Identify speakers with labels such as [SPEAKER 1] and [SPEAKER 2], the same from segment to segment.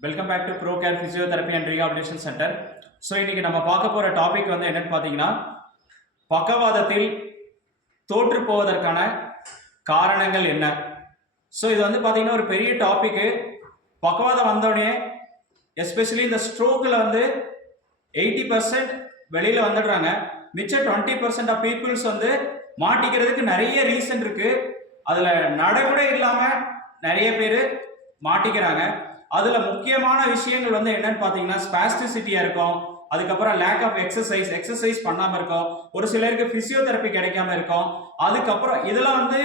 [SPEAKER 1] Welcome back to Pro Care physiotherapy and rehabilitation centre so இன்னைக்கு நம்ம பார்க்க போகிற டாபிக் வந்து என்னன்னு பார்த்தீங்கன்னா பக்கவாதத்தில் தோற்று போவதற்கான காரணங்கள் என்ன? ஸோ இது வந்து பார்த்தீங்கன்னா ஒரு பெரிய டாபிக்கு பக்கவாதம் வந்தோடனே எஸ்பெஷலி இந்த ஸ்ட்ரோக்கில் வந்து எயிட்டி பர்சன்ட் வெளியில் வந்துடுறாங்க. மிச்சம் டுவெண்ட்டி பர்சன்ட் ஆஃப் பீப்புள்ஸ் வந்து மாட்டிக்கிறதுக்கு நிறைய ரீசன் இருக்குது அதில் நடைமுறை இல்லாமல் நிறைய பேர் மாட்டிக்கிறாங்க. அதில் முக்கியமான விஷயங்கள் வந்து என்னன்னு பார்த்தீங்கன்னா ஸ்பாஸ்டிசிட்டியா இருக்கும். அதுக்கப்புறம் லேக் ஆஃப் எக்ஸசைஸ் எக்ஸசைஸ் பண்ணாமல் இருக்கும். ஒரு சிலருக்கு ஃபிசியோதெரப்பி கிடைக்காம இருக்கும். அதுக்கப்புறம் இதுல வந்து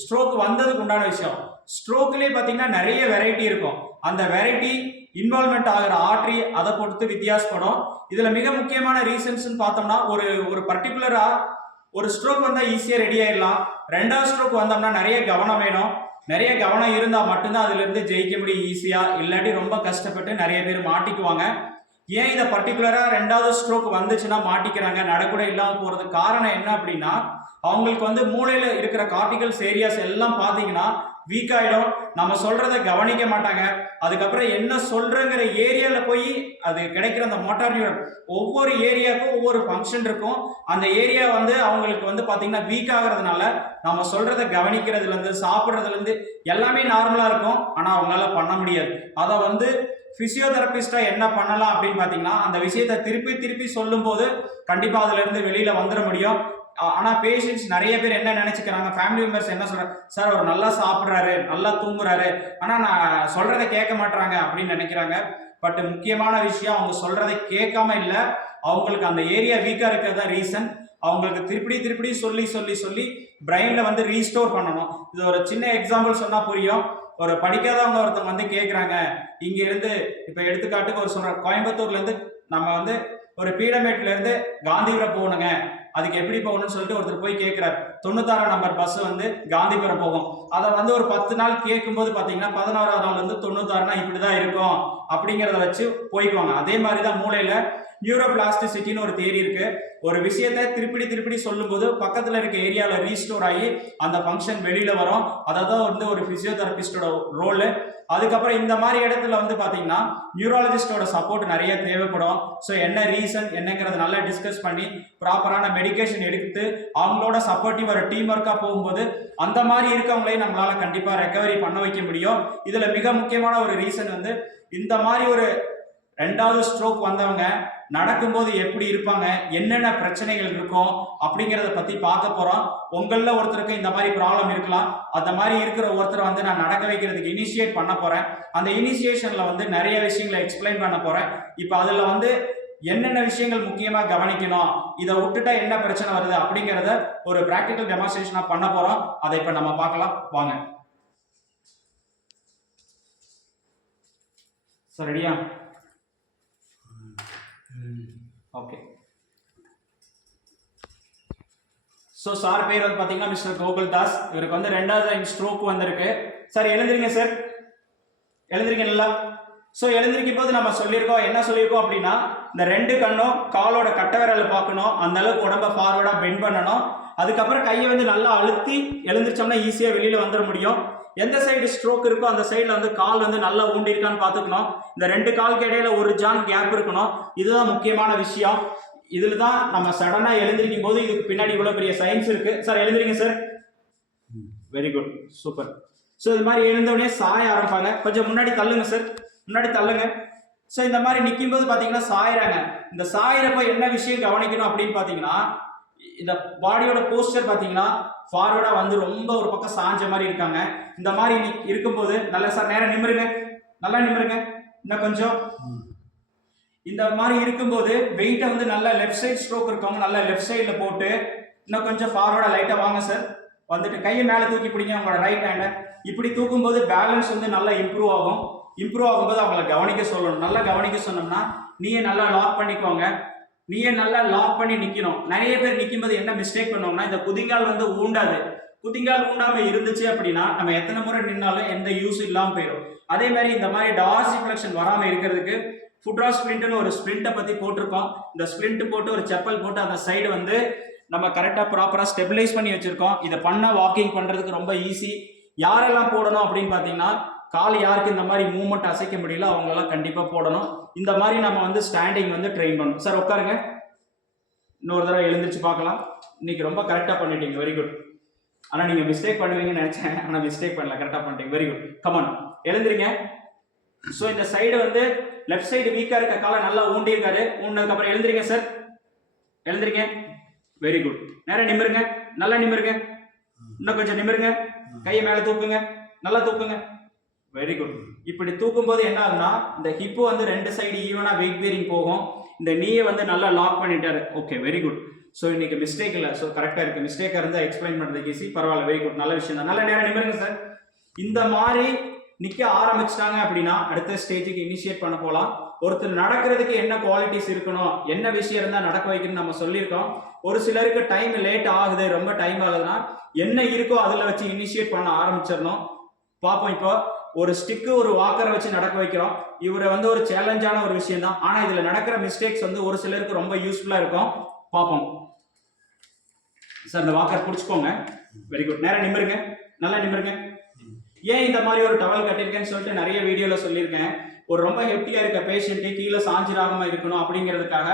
[SPEAKER 1] ஸ்ட்ரோக் வந்ததுக்கு உண்டான விஷயம். ஸ்ட்ரோக்லேயே பார்த்தீங்கன்னா நிறைய வெரைட்டி இருக்கும். அந்த வெரைட்டி இன்வால்மெண்ட் ஆகிற ஆட்ரி அதை பொறுத்து வித்தியாசப்படும். இதில் மிக முக்கியமான ரீசன்ஸ்னு பார்த்தோம்னா ஒரு ஒரு பர்டிகுலராக ஒரு ஸ்ட்ரோக் வந்தால் ஈஸியாக ரெடி ஆயிடலாம். ரெண்டாவது ஸ்ட்ரோக் வந்தோம்னா நிறைய கவனம் வேணும். நிறைய கவனம் இருந்தால் மட்டும்தான் அதுலேருந்து ஜெயிக்க முடியும் ஈஸியாக இல்லாட்டி ரொம்ப கஷ்டப்பட்டு நிறைய பேர் மாட்டிக்குவாங்க. ஏன் இதை பர்டிகுலராக ரெண்டாவது ஸ்ட்ரோக் வந்துச்சுன்னா மாட்டிக்கிறாங்க நடக்கூட இல்லாமல் போகிறதுக்கு காரணம் என்ன அப்படின்னா அவங்களுக்கு வந்து மூளையில் இருக்கிற கார்டிகல்ஸ் ஏரியாஸ் எல்லாம் பார்த்தீங்கன்னா வீக் ஆகிடும் நம்ம சொல்கிறத கவனிக்க மாட்டாங்க. அதுக்கப்புறம் என்ன சொல்கிறங்கிற ஏரியாவில் போய் அது கிடைக்கிற அந்த மோட்டார் நியூரன் ஒவ்வொரு ஏரியாவுக்கும் ஒவ்வொரு ஃபங்க்ஷன் இருக்கும். அந்த ஏரியா வந்து அவங்களுக்கு வந்து பார்த்திங்கன்னா வீக் ஆகிறதுனால நம்ம சொல்கிறத கவனிக்கிறதுலேருந்து சாப்பிட்றதுலேருந்து எல்லாமே நார்மலாக இருக்கும். ஆனால் அவங்களால பண்ண முடியாது. அதை வந்து ஃபிசியோதெரபிஸ்டா என்ன பண்ணலாம் அப்படின்னு பார்த்தீங்கன்னா அந்த விஷயத்தை திருப்பி திருப்பி சொல்லும்போது கண்டிப்பாக அதுலேருந்து வெளியில் வந்துட முடியும். ஆனால் ஆனா பேஷண்ட்ஸ் நிறைய பேர் என்ன நினைச்சுக்கிறாங்க? ஃபேமிலி மெம்பர்ஸ் என்ன சொல்றாங்க சார் அவர் நல்லா சாப்பிட்றாரு நல்லா தூங்குறாரு. ஆனா நான் சொல்கிறத கேட்க மாட்றாங்க அப்படின்னு நினைக்கிறாங்க. பட் முக்கியமான விஷயம் அவங்க சொல்கிறத கேட்காம இல்ல. அவங்களுக்கு அந்த ஏரியா வீக்கா இருக்கிறதா ரீசன் அவங்களுக்கு திருப்பி திருப்பி சொல்லி சொல்லி சொல்லி பிரெயின்ல வந்து ரீஸ்டோர் பண்ணணும். இது ஒரு சின்ன எக்ஸாம்பிள் சொன்னா புரியும். ஒரு படிக்காதவங்க ஒருத்தவங்க வந்து கேட்குறாங்க. இங்க இருந்து இப்ப எடுத்துக்காட்டுக்கு ஒரு சொல்ற கோயம்புத்தூர்ல இருந்து நம்ம வந்து ஒரு பீடமேட்ல இருந்து காந்திபுரம் போகணுங்க. அதுக்கு எப்படி போகணும்னு சொல்லிட்டு ஒருத்தர் போய் கேட்கிறார். தொண்ணூத்தாறு நம்பர் பஸ் வந்து காந்திபுரம் போகும். அதை வந்து ஒரு பத்து நாள் கேட்கும்போது பார்த்தீங்கன்னா பதினாறாவது நாள் வந்து தொண்ணூத்தாறுனா இப்படி தான் இருக்கும் அப்படிங்கிறத வச்சு போய்க்குவாங்க. அதே மாதிரி தான் மூளையில் நியூரோபிளாஸ்டிசிட்டின்னு ஒரு தேரி இருக்கு. ஒரு விஷயத்தை திருப்பிடி திருப்பி சொல்லும்போது பக்கத்தில் இருக்க ஏரியாவில் ரீஸ்டோர் ஆகி அந்த ஃபங்க்ஷன் வெளியில் வரும். அதை தான் வந்து ஒரு ஃபிசியோதெரபிஸ்டோட ரோலு அதுக்கப்புறம் இந்த மாதிரி இடத்துல வந்து பார்த்தீங்கன்னா நியூரலஜிஸ்டோட சப்போர்ட் நிறைய தேவைப்படும். ஸோ என்ன ரீசன் என்னங்கிறத நல்லா டிஸ்கஸ் பண்ணி ப்ராப்பரான மெடிகேஷன் எடுத்து அவங்களோட சப்போர்ட்டிவ் ஒரு டீம் ஒர்க்காக போகும்போது அந்த மாதிரி இருக்கவங்களையும் நம்மளால் கண்டிப்பாக ரெக்கவரி பண்ண வைக்க முடியும். இதில் மிக முக்கியமான ஒரு ரீசன் வந்து இந்த மாதிரி ஒரு ரெண்டாவது ஸ்ட்ரோக் வந்தவங்க நடக்கும்போது எப்படி இருப்பாங்க என்னென்ன பிரச்சனைகள் இருக்கும் அப்படிங்கிறத பத்தி பார்க்க போறோம். உங்கள ஒருத்தருக்கு இந்த மாதிரி ப்ராப்ளம் இருக்கலாம். அந்த மாதிரி இருக்கிற ஒருத்தரை வந்து நான் நடக்க வைக்கிறதுக்கு இனிஷியேட் பண்ண போறேன். அந்த இனிஷியேஷன்ல வந்து நிறைய விஷயங்களை எக்ஸ்பிளைன் பண்ண போறேன். இப்போ அதுல வந்து என்னென்ன விஷயங்கள் முக்கியமா கவனிக்கணும் இதை விட்டுட்டா என்ன பிரச்சனை வருது அப்படிங்கிறத ஒரு பிராக்டிக்கல் டெமான்ஸ்ட்ரேஷனா பண்ண போறோம். அதை இப்ப நம்ம பார்க்கலாம். வாங்க. ஸோ ரெடியா ஓகே ஸோ சார் பேர் வந்து பார்த்தீங்கன்னா மிஸ்டர் கோகுல் தாஸ் இவருக்கு வந்து ரெண்டாவது டைம் ஸ்ட்ரோக் வந்திருக்கு. சார் எழுந்திருங்க சார் எழுந்திருங்க நல்லா. ஸோ எழுந்திருக்கும் போது நம்ம சொல்லியிருக்கோம். என்ன சொல்லியிருக்கோம் அப்படின்னா இந்த ரெண்டு கண்ணும் காலோட கட்டை விரலை பார்க்கணும். அந்த அளவுக்கு உடம்ப ஃபார்வர்டாக பெண்ட் பண்ணணும். அதுக்கப்புறம் கையை வந்து நல்லா அழுத்தி எழுந்திரிச்சோம்னா ஈஸியாக வெளியில் வந்துட முடியும். எந்த சைடு ஸ்ட்ரோக் இருக்கோ அந்த சைடில் வந்து கால் வந்து நல்லா ஊண்டிருக்கான்னு பார்த்துக்கணும். இந்த ரெண்டு காலுக்கு இடையில ஒரு ஜான் கேப் இருக்கணும். இதுதான் முக்கியமான விஷயம். இதில் தான் நம்ம சடனாக எழுந்திருக்கும் போது இதுக்கு பின்னாடி இவ்வளோ பெரிய சயின்ஸ் இருக்கு. Sir எழுந்திரிங்க sir. Very good super so இது மாதிரி எழுந்தவுடனே சாய ஆரம்பிப்பாங்க. கொஞ்சம் முன்னாடி தள்ளுங்க சார். முன்னாடி தள்ளுங்க. ஸோ இந்த மாதிரி நிற்கும் போது பார்த்தீங்கன்னா சாயிறாங்க. இந்த சாயிறப்ப என்ன விஷயம் கவனிக்கணும் அப்படின்னு பார்த்தீங்கன்னா இந்த பாடியோட போஸ்டர் பார்த்தீங்கன்னா ஃபார்வர்டாக வந்து ரொம்ப ஒரு பக்கம் சாஞ்ச மாதிரி இருக்காங்க. இந்த மாதிரி இருக்கும்போது நல்லா சார் நேரம் நிமிருங்க. நல்லா நிமிருங்க. இன்னும் கொஞ்சம். இந்த மாதிரி இருக்கும்போது வெயிட்டை வந்து நல்லா லெஃப்ட் சைடு ஸ்ட்ரோக் இருக்கவங்க நல்லா லெஃப்ட் சைடில் போட்டு இன்னும் கொஞ்சம் ஃபார்வர்டாக லைட்டாக வாங்க சார். வந்துட்டு கையை மேலே தூக்கி பிடிங்க அவங்களோட ரைட் ஹேண்டை இப்படி தூக்கும்போது பேலன்ஸ் வந்து நல்லா இம்ப்ரூவ் ஆகும். இம்ப்ரூவ் ஆகும்போது அவங்கள கவனிக்க சொல்லணும். நல்லா கவனிக்க சொன்னோம்னா நீயே நல்லா லாக் பண்ணிக்கோங்க. நீயே நல்லா லாக் பண்ணி நிற்கணும் நிறைய பேர் நிற்கும்போது என்ன மிஸ்டேக் பண்ணுவோம்னா இந்த குதிங்கால் வந்து ஊண்டாது. குதிங்கால் ஊண்டாம இருந்துச்சு அப்படின்னா நம்ம எத்தனை முறை நின்னாலும் எந்த யூஸ் இல்லாமல் போயிடும். அதே மாதிரி இந்த மாதிரி டார்சிஃப்ளெக்ஷன் வராமல் இருக்கிறதுக்கு ஃபுட்ரா ஸ்பிரிண்ட்னு ஒரு ஸ்பிரிண்ட்டை பற்றி போட்டிருக்கோம். இந்த ஸ்பிரிண்ட் போட்டு ஒரு செப்பல் போட்டு அந்த சைடு வந்து நம்ம கரெக்டாக ப்ராப்பராக ஸ்டெபிலைஸ் பண்ணி வச்சுருக்கோம். இதை பண்ண வாக்கிங் பண்ணுறதுக்கு ரொம்ப ஈஸி யாரெல்லாம் போடணும் அப்படின்னு பார்த்தீங்கன்னா கால் யாருக்கு இந்த மாதிரி மூவ்மெண்ட் அசைக்க முடியல அவங்களெல்லாம் கண்டிப்பாக போடணும். இந்த மாதிரி நம்ம வந்து ஸ்டாண்டிங் வந்து ட்ரெயின் பண்ணணும். சார் உட்காருங்க. இன்னொரு தடவை எழுந்திரிச்சு பார்க்கலாம். இன்னைக்கு ரொம்ப கரெக்டாக பண்ணிட்டீங்க. வெரி குட் ஆனால் நீங்கள் மிஸ்டேக் பண்ணுவீங்கன்னு நினச்சேன். ஆனால் மிஸ்டேக் பண்ணல. கரெக்டாக பண்ணிட்டீங்க. வெரி குட் கமான் எழுந்திரிங்க. ஸோ இந்த சைடு வந்து லெஃப்ட் சைடு வீக்காக இருக்க காலை நல்லா ஊண்டியிருக்காரு. ஊண்டினதுக்கப்புறம் எழுந்திரிங்க சார் எழுந்திரிங்க. வெரி குட் நேரம் நிமிருங்க. நல்லா நிமிருங்க. இன்னும் கொஞ்சம் நிமிருங்க. கையை மேலே தூக்குங்க. நல்லா தூக்குங்க. வெரி குட் இப்படி தூக்கும்போது என்ன ஆகுனா இந்த ஹிப்பு வந்து ரெண்டு சைடு ஈவனாக வெயிட் பேரிங் போகும். இந்த நீயை வந்து நல்லா லாக் பண்ணிட்டாரு. ஓகே வெரி குட் ஸோ இன்னைக்கு மிஸ்டேக் இல்லை. ஸோ கரெக்டாக இருக்குது மிஸ்டேக்காக இருந்தால் எக்ஸ்பிளைன் பண்ணுறதுக்கு ஈஸி பரவாயில்ல வெரி குட் நல்ல விஷயம் தான். நல்ல நேரம் நிமிருங்க சார் இந்த மாதிரி நிற்க ஆரம்பிச்சிட்டாங்க அப்படின்னா அடுத்த ஸ்டேஜுக்கு இனிஷியேட் பண்ண போகலாம் ஒருத்தர் நடக்கிறதுக்கு என்ன குவாலிட்டிஸ் இருக்கணும் என்ன விஷயம் இருந்தால் நடக்க வைக்கணும்னு நம்ம சொல்லியிருக்கோம். ஒரு சிலருக்கு டைம் லேட் ஆகுது ரொம்ப டைம் ஆகுதுன்னா என்ன இருக்கோ அதில் வச்சு இனிஷியேட் பண்ண ஆரம்பிச்சிடணும். பார்ப்போம் இப்போ. ஒரு ஸ்டிக்கு ஒரு வாக்கரை வச்சு நடக்க வைக்கிறோம். இவரை வந்து ஒரு சேலஞ்சான ஒரு விஷயம் தான் ஆனால் இதில் நடக்கிற மிஸ்டேக்ஸ் வந்து ஒரு சிலருக்கு ரொம்ப யூஸ்ஃபுல்லாக இருக்கும். பார்ப்போம். சார் இந்த வாக்கர் பிடிச்சிக்கோங்க. வெரி குட் நேரம் நிமிருங்க. நல்லா நிமிருங்க. ஏன் இந்த மாதிரி ஒரு டவல் கட்டியிருக்கேன்னு சொல்லிட்டு நிறைய வீடியோவில் சொல்லியிருக்கேன். ஒரு ரொம்ப ஹெப்டியாக இருக்க பேஷண்ட்டு கீழே சாஞ்சிராகாம இருக்கணும் அப்படிங்கிறதுக்காக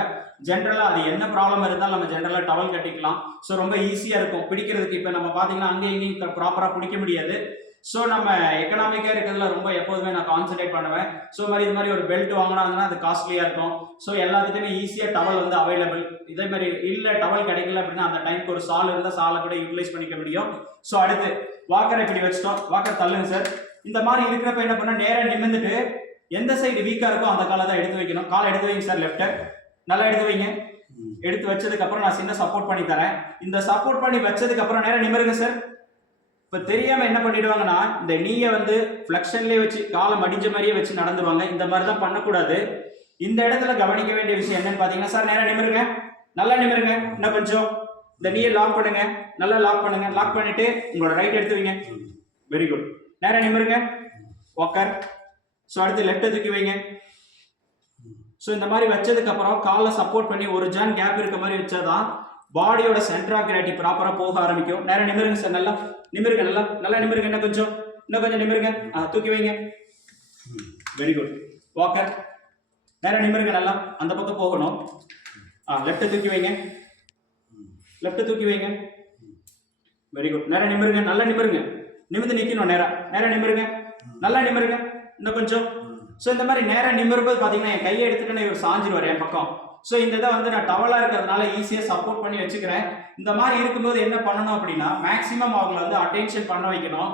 [SPEAKER 1] ஜென்ரலாக அது என்ன ப்ராப்ளம் இருந்தாலும் நம்ம ஜென்ரலாக டவல் கட்டிக்கலாம். ஸோ ரொம்ப ஈஸியாக இருக்கும். பிடிக்கிறதுக்கு இப்போ நம்ம பார்த்தீங்கன்னா அங்கேயும் இங்கேயும் ப்ராப்பராக பிடிக்க முடியாது. ஸோ நம்ம எக்கனாமிக்காக இருக்கிறதுல ரொம்ப எப்போதுமே நான் கான்சென்ட்ரேட் பண்ணுவேன். ஸோ மாதிரி இது மாதிரி ஒரு பெல்ட் வாங்கினாங்கன்னா அது காஸ்ட்லியாக இருக்கும். ஸோ எல்லாத்துக்குமே ஈஸியாக டவல் வந்து அவைலபிள் இதே மாதிரி இல்லை டவல் கிடைக்கல அப்படின்னா அந்த டைம்க்கு ஒரு சால் இருந்தால் சாலை கூட யூட்டிலைஸ் பண்ணிக்க முடியும். ஸோ அடுத்து வாக்கரை இப்படி வச்சிட்டோம்? வாக்கர் தள்ளுங்க சார் இந்த மாதிரி இருக்கிறப்ப என்ன பண்ண நேராக நிமிர்ந்துட்டு எந்த சைடு வீக்காக இருக்கோ அந்த காலை தான் எடுத்து வைக்கணும். காலை எடுத்து வைங்க சார் லெஃப்ட்டை நல்லா எடுத்து வைங்க. எடுத்து வச்சதுக்கு அப்புறம் நான் சின்ன சப்போர்ட் பண்ணி தரேன். இந்த சப்போர்ட் பண்ணி வச்சதுக்கு அப்புறம் நேரம் நிமிருங்க சார் இப்போ தெரியாமல் என்ன பண்ணிடுவாங்கன்னா இந்த நீயை வந்து ஃப்ளெக்ஷன்லேயே வச்சு காலை மடிஞ்ச மாதிரியே வச்சு நடந்துவாங்க. இந்த மாதிரி தான் பண்ணக்கூடாது. இந்த இடத்துல கவனிக்க வேண்டிய விஷயம் என்னன்னு பார்த்தீங்கன்னா சார் நேராக நிமிருங்க. நல்லா நிமிருங்க. இன்னும் கொஞ்சம். இந்த நீயை லாக் பண்ணுங்க. நல்லா லாக் பண்ணுங்க. லாக் பண்ணிட்டு உங்களோட ரைட் எடுத்து வைங்க. வெரி குட் நேராக நிமிருங்க. ஒக்கர் ஸோ அடுத்து லெஃப்ட்டை தூக்கி வைங்க. ஸோ இந்த மாதிரி வச்சதுக்கப்புறம் காலை சப்போர்ட் பண்ணி ஒரு ஜான் கேப் இருக்க மாதிரி வச்சாதான் பாடியோட சென்ட்ரா கிராட்டி ப்ராப்பராக போக ஆரம்பிக்கும். நேரம் நிமிருங்க சார் நல்லா நிமிருங்க நல்லா நல்லா நிமிருங்க. இன்னும் கொஞ்சம் இன்னும் கொஞ்சம் நிமிருங்க. ஆ தூக்கி வைங்க. வெரி குட் வாக்கர் நேரம் நிமிருங்க நல்லா அந்த பக்கம் போகணும். ஆ லெஃப்ட்டை தூக்கி வைங்க. லெஃப்ட்டை தூக்கி வைங்க. வெரி குட் நேரம் நிமிருங்க நல்லா நிமிருங்க. நிமிர்ந்து நிற்கணும் நேரம் நேரம் நிமிருங்க. நல்லா நிமிருங்க. இன்னும் கொஞ்சம். ஸோ இந்த மாதிரி நேரம் நிமிரும்போது பார்த்தீங்கன்னா என் கையை எடுத்துட்டு நான் இவர் சாஞ்சிருவார் என் பக்கம். ஸோ இந்த இதை வந்து நான் டவலாக இருக்கிறதுனால ஈஸியாக சப்போர்ட் பண்ணி வச்சுக்கிறேன். இந்த மாதிரி இருக்கும்போது என்ன பண்ணணும் அப்படின்னா மேக்ஸிமம் அவங்கள வந்து அட்டென்ஷன் பண்ண வைக்கணும்.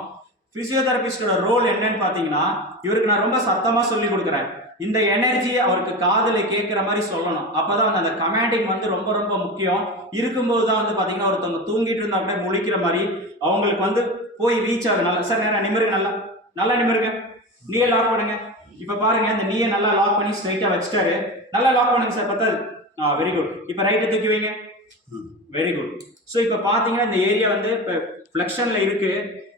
[SPEAKER 1] ஃபிசியோதெரபிஸ்டோட ரோல் என்னன்னு பார்த்தீங்கன்னா இவருக்கு நான் ரொம்ப சத்தமாக சொல்லி கொடுக்குறேன். இந்த எனர்ஜி அவருக்கு காதில் கேட்குற மாதிரி சொல்லணும். அப்பதான் வந்து அந்த கமாண்டிங் வந்து ரொம்ப ரொம்ப முக்கியம். இருக்கும்போது தான் வந்து பார்த்தீங்கன்னா ஒருத்தவங்க தூங்கிட்டு இருந்தா கூட முழிக்கிற மாதிரி அவங்களுக்கு வந்து போய் ரீச் ஆகும் நல்லா சார் நேரம் நிமிருங்க நல்லா நல்லா நிமிருங்க. நீயே லாக் பண்ணுங்க இப்போ பாருங்க இந்த நீயை நல்லா லாக் பண்ணி ஸ்ட்ரைட்டாக வச்சுட்டாரு. நல்லா லாக் பண்ணுங்க சார் பத்தாது. ஆ வெரி குட் இப்போ ரைட்டை தூக்கி வைங்க. வெரி குட் ஸோ இப்போ பார்த்தீங்கன்னா இந்த ஏரியா வந்து இப்போ ஃப்ளெக்ஷனில் இருக்கு.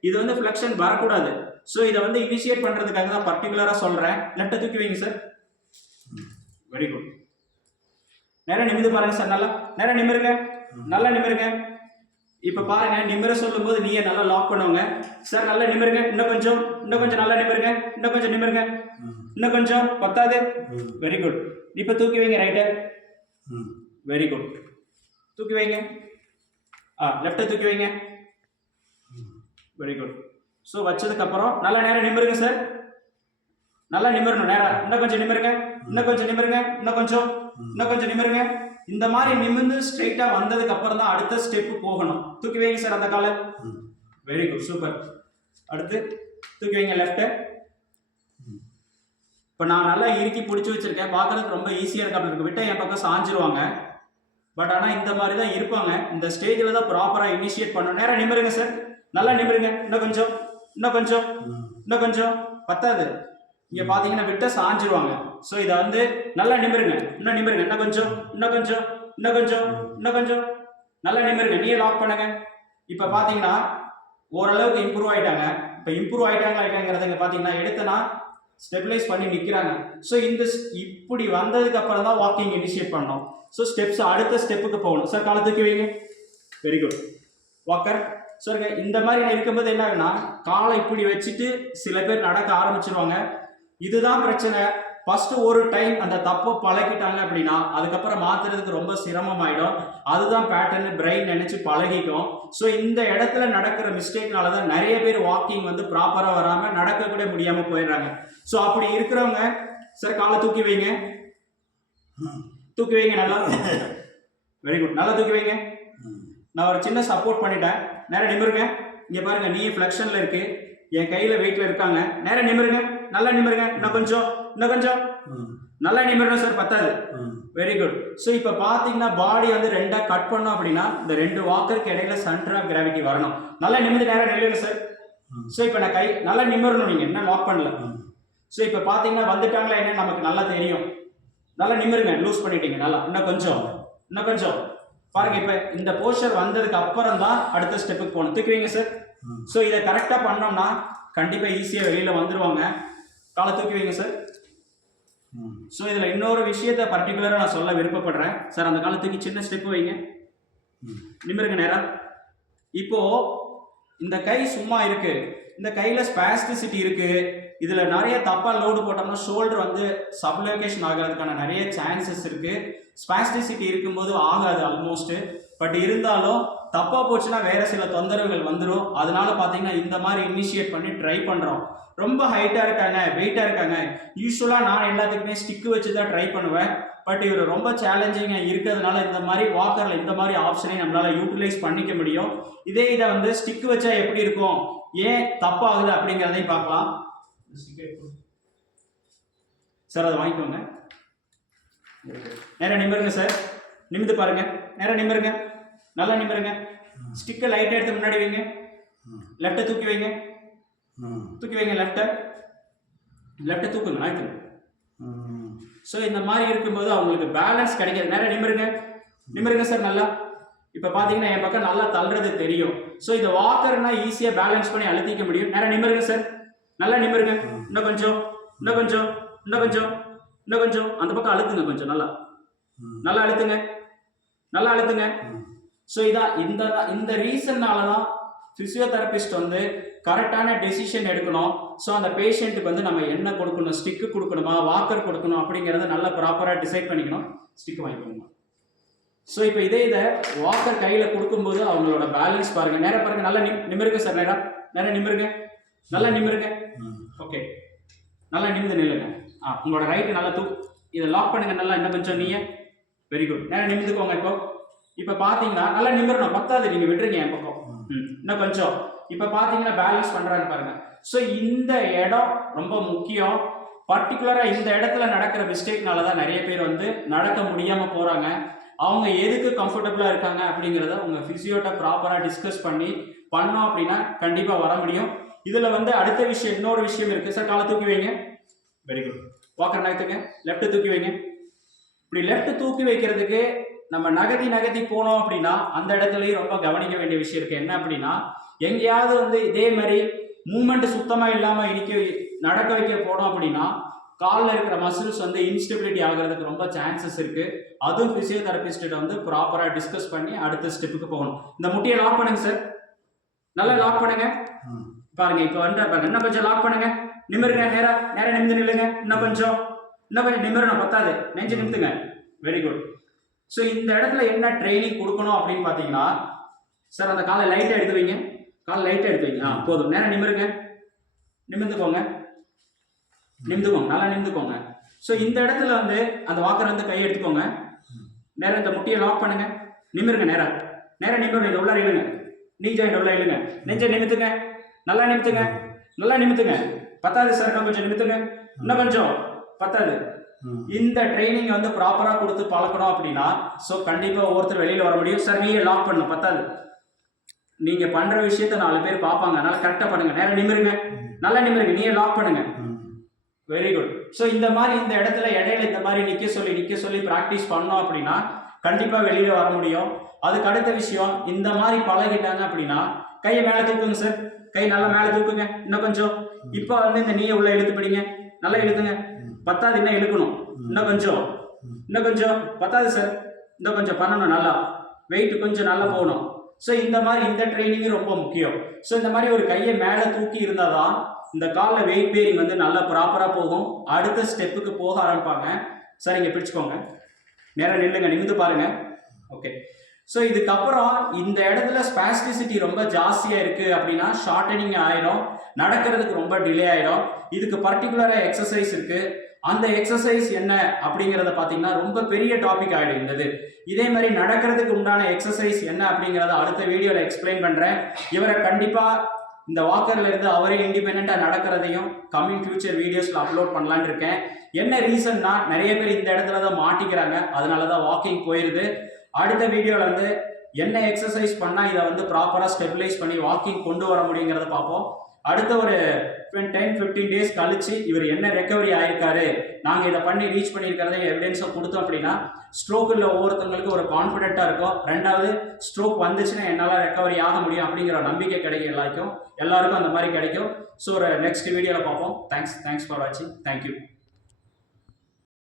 [SPEAKER 1] இது வந்து ஃப்ளெக்ஷன் வரக்கூடாது. ஸோ இதை வந்து இனிஷியேட் பண்ணுறதுக்காக தான் பர்டிகுலராக சொல்கிறேன் லெஃப்ட்டை தூக்கி வைங்க சார் வெரி குட் நேரம் நிமிந்து பாருங்க சார் நல்லா. நேரம் நிமிருங்க. நல்லா நிமிருங்க. இப்போ பாருங்க நிமிர சொல்லும்போது நீங்க நல்லா லாக் பண்ணுவாங்க சார் நல்லா நிமிருங்க. இன்னும் கொஞ்சம் இன்னும் கொஞ்சம் நல்லா நிமிருங்க. இன்னும் கொஞ்சம் நிமிருங்க. இன்னும் கொஞ்சம் பத்தாது. வெரி குட் இப்போ தூக்கி வைங்க ரைட்டு வெரி குட் தூக்கி வைங்க. ஆ லெஃப்ட்டை தூக்கி வைங்க. வெரி குட் ஸோ வச்சதுக்கப்புறம் நல்லா நேரம் நிமிருங்க சார் நல்லா நிமிரணும் நேரம் இன்னும் கொஞ்சம் நிமிருங்க. இன்னும் கொஞ்சம் நிமிருங்க. இன்னும் கொஞ்சம். இன்னும் கொஞ்சம் நிமிருங்க. இந்த மாதிரி நிமிர்ந்து ஸ்ட்ரைட்டா வந்ததுக்கு அப்புறம் தான் அடுத்த ஸ்டெப் போகணும். தூக்கி வைங்க சார் அந்த காலை. வெரி குட் சூப்பர் அடுத்து தூக்கி வைங்க லெஃப்ட் இப்போ நான் நல்லா இறுக்கி பிடிச்சி வச்சிருக்கேன். பார்க்கறதுக்கு ரொம்ப ஈஸியாக இருக்கு அப்படி இருக்கு. விட்டா என் பக்கம் சாஞ்சிருவாங்க. பட் ஆனால் இந்த மாதிரி தான் இருப்பாங்க. இந்த ஸ்டேஜில் தான் ப்ராப்பராக இனிஷியேட் பண்ணணும். நேரம் நிமிருங்க சார் நல்லா நிமிருங்க. இன்னும் கொஞ்சம். இன்னும் கொஞ்சம். இன்னும் கொஞ்சம். பத்தாது. இங்கே பார்த்தீங்கன்னா விட்ட சாஞ்சிருவாங்க. ஸோ இதை வந்து நல்லா நிமிருங்க. இன்னும் நிமிருங்க. இன்னும் கொஞ்சம் இன்னும் கொஞ்சம் இன்னும் கொஞ்சம் இன்னும் கொஞ்சம். நல்லா நிமிருங்க. நீயே லாக் பண்ணுங்க. இப்போ பார்த்தீங்கன்னா ஓரளவுக்கு இம்ப்ரூவ் ஆயிட்டாங்க. இப்போ இம்ப்ரூவ் ஆயிட்டாங்களா இல்லைங்கிறத இங்கே பார்த்தீங்கன்னா எடுத்தனா ஸ்டெபிலைஸ் பண்ணி நிற்கிறாங்க ஸோ இந்த இப்படி வந்ததுக்கு அப்புறம் தான் வாக்கிங் இனிஷியேட் பண்ணணும் ஸோ ஸ்டெப்ஸ் அடுத்த ஸ்டெப்புக்கு போகணும். சார் காலை தூக்கி வைங்க. வெரி குட் வாக்கர் சார் இந்த மாதிரி இருக்கும்போது என்ன ஆகுனா காலை இப்படி வச்சுட்டு சில பேர் நடக்க ஆரம்பிச்சிருவாங்க. இதுதான் பிரச்சனை. ஃபர்ஸ்ட் ஒரு டைம் அந்த தப்பை பழகிட்டாங்க அப்படின்னா அதுக்கப்புறம் மாத்துறதுக்கு ரொம்ப சிரமமாயிடும். அதுதான் பேட்டர்ன் பிரெயின் நினைச்சு பழகிக்கும். ஸோ இந்த இடத்துல நடக்கிற மிஸ்டேக்னால தான் நிறைய பேர் வாக்கிங் வந்து ப்ராப்பராக வராமல் நடக்க கூட முடியாம போயிடுறாங்க. ஸோ அப்படி இருக்கிறவங்க சார் காலை தூக்கி வைங்க. தூக்கி வைங்க நல்லா. வெரி குட் நல்லா தூக்கி வைங்க. நான் ஒரு சின்ன சப்போர்ட் பண்ணிட்டேன். நேரம் நிமிருங்க. இங்கே பாருங்க நீ ஃப்ளெக்ஷனில் இருக்கு. என் கையில் வெயிட்டில் இருக்காங்க. நேரம் நிமிருங்க. நல்லா நிமிருங்க இன்னும் கொஞ்சம் இன்னும் கொஞ்சம். நல்லா நிமிரணும் சார் பத்தாது. வெரி குட் ஸோ இப்போ பார்த்தீங்கன்னா பாடி வந்து ரெண்டா கட் பண்ணோம் அப்படின்னா இந்த ரெண்டு வாக்கருக்கு இடையில சென்டர் ஆஃப் கிராவிட்டி வரணும். நல்லா நிமிர்ந்து நேரம் நில்லுங்க சார். ஸோ இப்போ நான் கை நல்லா நிமிரணும் நீங்க. என்ன லாக் பண்ணல? ஸோ இப்போ பார்த்தீங்கன்னா வந்துட்டாங்களா என்ன நமக்கு நல்லா தெரியும். நல்லா நிமிருங்க. லூஸ் பண்ணிட்டீங்க. நல்லா. இன்னும் கொஞ்சம். இன்னும் கொஞ்சம். பாருங்க இப்போ இந்த போஸ்டர் வந்ததுக்கு அப்புறம் தான் அடுத்த ஸ்டெப்புக்கு போகணும். தூக்கி வைங்க சார் ஸோ இதை கரெக்டாக பண்ணோம்னா கண்டிப்பாக ஈஸியாக வெளியில் வந்துருவாங்க. காலை தூக்கி வைங்க சார் ஸோ இதில் இன்னொரு விஷயத்தை பர்டிகுலராக நான் சொல்ல விருப்பப்படுறேன். சார் அந்த காலத்துக்கு சின்ன ஸ்டெப் வைங்க. நிமிருங்க நேரம் இப்போ இந்த கை சும்மா இருக்கு. இந்த கையில் ஸ்பாஸ்டிசிட்டி இருக்கு. இதில் நிறைய தப்பாக லோடு போட்டோம்னா ஷோல்டர் வந்து சப்லோகேஷன் ஆகிறதுக்கான நிறைய சான்சஸ் இருக்கு. ஸ்பாஸ்டிசிட்டி இருக்கும்போது ஆகாது ஆல்மோஸ்ட் பட் இருந்தாலும் தப்பாக போச்சுன்னா வேற சில தொந்தரவுகள் வந்துடும் அதனால பார்த்தீங்கன்னா இந்த மாதிரி இனிஷியேட் பண்ணி ட்ரை பண்ணுறோம் ரொம்ப ஹைட்டாக இருக்காங்க வெயிட்டாக இருக்காங்க. யூஸ்வலாக நான் எல்லாத்துக்குமே ஸ்டிக்கு வச்சு தான் ட்ரை பண்ணுவேன். பட் இவர் ரொம்ப சேலஞ்சிங்காக இருக்கிறதுனால இந்த மாதிரி வாக்கரில் இந்த மாதிரி ஆப்ஷனை நம்மளால் யூட்டிலைஸ் பண்ணிக்க முடியும். இதே இதை வந்து ஸ்டிக் வச்சா எப்படி இருக்கும்? ஏன் தப்பாகுது அப்படிங்கிறதையும் பார்க்கலாம். சார் அதை வாங்கிக்கோங்க. நேரா நிமிருங்க சார் நிமிந்து பாருங்க. நேரா நிமிருங்க. நல்லா நிமிருங்க. ஸ்டிக்கை லைட்டாக எடுத்து முன்னாடி வைங்க. லெஃப்ட்டை தூக்கி வைங்க. தூக்கி வைங்க லெஃப்ட்டை லெஃப்ட்டை தூக்குங்க நாய்த்துங்க ஸோ இந்த மாதிரி இருக்கும்போது அவங்களுக்கு பேலன்ஸ் கிடைக்காது. நேரம் நிமிருங்க. நிமிருங்க சார் நல்லா. இப்போ பார்த்தீங்கன்னா என் பக்கம் நல்லா தள்ளுறது தெரியும். ஸோ இந்த வாக்கர்னா ஈஸியாக பேலன்ஸ் பண்ணி அழுத்திக்க முடியும். நேரம் நிமிருங்க சார் நல்லா நிமிருங்க. இன்னும் கொஞ்சம். இன்னும் கொஞ்சம். இன்னும் கொஞ்சம். இன்னும் கொஞ்சம். அந்த பக்கம் அழுத்துங்க கொஞ்சம் நல்லா. நல்லா அழுத்துங்க. நல்லா அழுத்துங்க. ஸோ இதான் இந்த இந்த ரீசன்னால தான் ஃபிசியோதெரபிஸ்ட் வந்து கரெக்டான டெசிஷன் எடுக்கணும். ஸோ அந்த பேஷண்ட்டுக்கு வந்து நம்ம என்ன கொடுக்கணும்? ஸ்டிக்கு கொடுக்கணுமா? வாக்கர் கொடுக்கணும்? அப்படிங்கிறத நல்லா ப்ராப்பராக டிசைட் பண்ணிக்கணும். ஸ்டிக் வாங்கிக்கணும் ஸோ இப்போ இதே இதை வாக்கர் கையில் கொடுக்கும்போது அவங்களோட பேலன்ஸ் பாருங்க. நேரா பாருங்க. நல்லா நிம் நிமிருங்க சார் நேரா நேரா நிமிருங்க. நல்லா நிமிருங்க. ஓகே நல்லா நிமிந்து நில்லுங்க. ஆ உங்களோட ரைட்டு நல்லா தூ இதை லாக் பண்ணுங்க. நல்லா இன்னும் கொஞ்சம் நீங்க? வெரி குட் நேரம் நிமிந்துக்கோங்க இப்போ. இப்போ பார்த்தீங்கன்னா நல்லா நிமிரணும். பத்தாது. நீங்கள் விட்டுருங்க என் பக்கம். இன்னும் கொஞ்சம். இப்போ பார்த்தீங்கன்னா பேலன்ஸ் பண்ணுறாங்க பாருங்க. ஸோ இந்த இடம் ரொம்ப முக்கியம். பர்டிகுலராக இந்த இடத்துல நடக்கிற மிஸ்டேக்னால தான் நிறைய பேர் வந்து நடக்க முடியாமல் போகிறாங்க அவங்க எதுக்கு கம்ஃபர்டபுளாக இருக்காங்க அப்படிங்கிறத உங்க ஃபிசியோட்ட ப்ராப்பராக டிஸ்கஸ் பண்ணி பண்ணோம் அப்படின்னா கண்டிப்பாக வர முடியும். இதில் வந்து அடுத்த விஷயம் இன்னொரு விஷயம் இருக்குது சார் காலை தூக்கி வைங்க. வெரி குட் வாக்கர் நகர்த்துங்க லெஃப்ட் தூக்கி வைங்க. இப்படி லெஃப்ட் தூக்கி வைக்கிறதுக்கு நம்ம நகதி நகதி போனோம் அப்படின்னா அந்த இடத்துலயும் ரொம்ப கவனிக்க வேண்டிய விஷயம் இருக்கு. என்ன அப்படின்னா எங்கேயாவது வந்து இதே மாதிரி மூமெண்ட் சுத்தமா இல்லாம இடிக்க நடக்க வைக்க போனோம் அப்படின்னா காலில் இருக்கிற மசில்ஸ் வந்து இன்ஸ்டெபிலிட்டி ஆகிறதுக்கு ரொம்ப சான்சஸ் இருக்கு. அதுவும் பிசியோதெரபிஸ்ட்ட வந்து ப்ராப்பரா டிஸ்கஸ் பண்ணி அடுத்த ஸ்டெப்புக்கு போகணும். இந்த முட்டியை லாக் பண்ணுங்க சார் நல்லா லாக் பண்ணுங்க. பாருங்க இப்போ வந்து பாருங்க இன்னும் கொஞ்சம் லாக் பண்ணுங்க. நிமிருங்க நேரா நேரம் நிமிந்து நில்லுங்க. இன்னும் கொஞ்சம். இன்னும் கொஞ்சம் நிமிரணும் பத்தாது. நெஞ்சு நிமித்துங்க. வெரி குட் ஸோ இந்த இடத்துல என்ன ட்ரைனிங் கொடுக்கணும் அப்படின்னு பார்த்தீங்கன்னா சார் அந்த காலை லைட்டாக எடுத்து வைங்க. காலை லைட்டாக எடுத்து வைங்க. ஆ போதும். நேரம் நிமிருங்க. நிமிர்ந்துக்கோங்க. நிமிந்துக்கோங்க நல்லா நிமிந்துக்கோங்க ஸோ இந்த இடத்துல வந்து அந்த வாக்கர் வந்து கையை எடுத்துக்கோங்க. நேரம் இந்த முட்டியை லாக் பண்ணுங்க. நிமிருங்க நேரம் நேரம் நிமிருங்க. இதை உள்ளார இழுங்க. நீ ஜாயின் உள்ள இழுங்க. நெஞ்சை நிமித்துங்க. நல்லா நிமித்துங்க. நல்லா நிமித்துங்க. பத்தாது சார் கொஞ்சம் நிமித்துங்க. இன்னும் கொஞ்சம். பத்தாது. இந்த ட்ரைனிங் வந்து ப்ராப்பராக கொடுத்து பழக்கணும் அப்படின்னா ஸோ கண்டிப்பாக ஒவ்வொருத்தர் வெளியில் வர முடியும். சார் நீயே லாக் பண்ணணும் பத்தாது. நீங்கள் பண்ணுற விஷயத்த நாலு பேர் பார்ப்பாங்க. அதனால கரெக்டாக பண்ணுங்க. நேரம் நிமிருங்க. நல்லா நிமிருங்க. நீயே லாக் பண்ணுங்க. வெரி குட் ஸோ இந்த மாதிரி இந்த இடத்துல இடையில இந்த மாதிரி நிற்க சொல்லி நிற்க சொல்லி ப்ராக்டிஸ் பண்ணோம் அப்படின்னா கண்டிப்பாக வெளியில் வர முடியும். அதுக்கு அடுத்த விஷயம் இந்த மாதிரி பழகிட்டாங்க அப்படின்னா கையை மேலே தூக்குங்க சார் கை நல்லா மேலே தூக்குங்க. இன்னும் கொஞ்சம். இப்போ வந்து இந்த நீயை உள்ள இழுத்து பிடிங்க. நல்லா இழுத்துங்க. பத்தாது இன்னும் இழுக்கணும்? இன்னும் கொஞ்சம். இன்னும் கொஞ்சம். பத்தாது சார் இன்னும் கொஞ்சம் பண்ணணும் நல்லா. வெயிட் கொஞ்சம் நல்லா போகணும். ஸோ இந்த மாதிரி இந்த ட்ரைனிங் ரொம்ப முக்கியம். ஸோ இந்த மாதிரி ஒரு கையை மேலே தூக்கி இருந்தால் தான் இந்த காலில் வெயிட் பேரிங் வந்து நல்லா ப்ராப்பராக போகும். அடுத்த ஸ்டெப்புக்கு போக ஆரம்பிப்பாங்க. சார் இங்கே பிடிச்சுக்கோங்க. நேரா நில்லுங்க. நிமிந்து பாருங்க. ஓகே ஸோ இதுக்கப்புறம் இந்த இடத்துல ஸ்பாஸ்டிசிட்டி ரொம்ப ஜாஸ்தியாக இருக்குது அப்படின்னா ஷார்டனிங் ஆயிரும். நடக்கிறதுக்கு ரொம்ப டிலே ஆயிரும். இதுக்கு பர்டிகுலராக எக்ஸசைஸ் இருக்குது அந்த எக்ஸசைஸ் என்ன அப்படிங்கிறத பார்த்தீங்கன்னா ரொம்ப பெரிய டாபிக் ஆகிடு இருந்தது இதே மாதிரி நடக்கிறதுக்கு உண்டான எக்ஸசைஸ் என்ன அப்படிங்கிறத அடுத்த வீடியோவில் எக்ஸ்பிளைன் பண்ணுறேன் இவரை கண்டிப்பாக இந்த வாக்கர்ல இருந்து அவரே இண்டிபெண்ட்டாக நடக்கிறதையும் கம்மிங் ஃபியூச்சர் வீடியோஸில் அப்லோட் பண்ணலான்னு இருக்கேன். என்ன ரீசன்னா நிறைய பேர் இந்த இடத்துல தான் மாட்டிக்கிறாங்க. அதனால தான் வாக்கிங் போயிருது. அடுத்த வீடியோவில் வந்து என்ன எக்ஸசைஸ் பண்ணால் இதை வந்து ப்ராப்பராக ஸ்டெபிலைஸ் பண்ணி வாக்கிங் கொண்டு வர முடியுங்கிறத பார்ப்போம். அடுத்த ஒரு டென் ஃபிஃப்டீன் டேஸ் கழிச்சு இவர் என்ன ரெக்கவரி ஆயிருக்காரு நாங்கள் இதை பண்ணி ரீச் பண்ணியிருக்கிறத எவிடன்ஸை கொடுத்தோம் அப்படின்னா ஸ்ட்ரோக்கில் ஒவ்வொருத்தவங்களுக்கு ஒரு கான்ஃபிடென்ட்டாக இருக்கும். ரெண்டாவது ஸ்ட்ரோக் வந்துச்சுன்னா என்னால் ரெக்கவரி ஆக முடியும் அப்படிங்கிற நம்பிக்கை கிடைக்கும் எல்லாருக்கும். எல்லாருக்கும் அந்த மாதிரி கிடைக்கும். ஸோ ஒரு நெக்ஸ்ட் வீடியோவில் பார்ப்போம். தேங்க்ஸ் தேங்க்ஸ் ஃபார் வாட்சிங் தேங்க்யூ